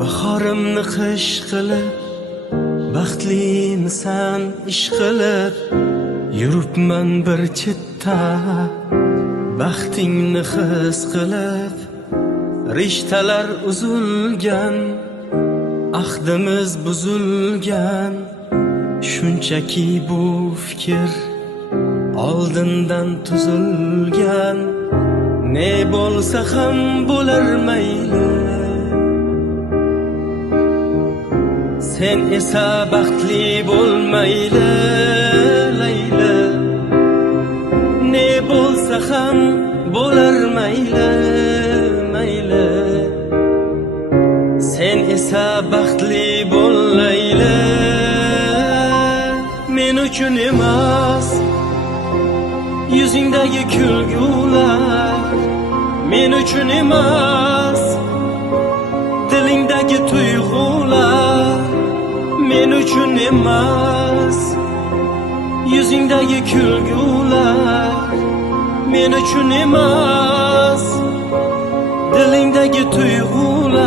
Bahorimni qish qilib, baxtlimisan ish qilib, yuribman bir chetda. Baxtingni his qilib, rishtalar uzilgan, ahdimiz buzilgan. Shunchaki bu fikr oldindan tuzilgan. Ne bo'lsa ham bo'lar mayli, sen esa baxtli bo'lmayli, layli. Ne bo'lsa ham bo'lar mayli, mayli. Sen esa baxtli bo'lmayli. Men uchun emas yuzingdagi kulgular, men uchun emas dilingdagi tuyg'ular, men uchun emas yuzingdagi kulgular, men uchun emas dilingdagi tuyg'ular.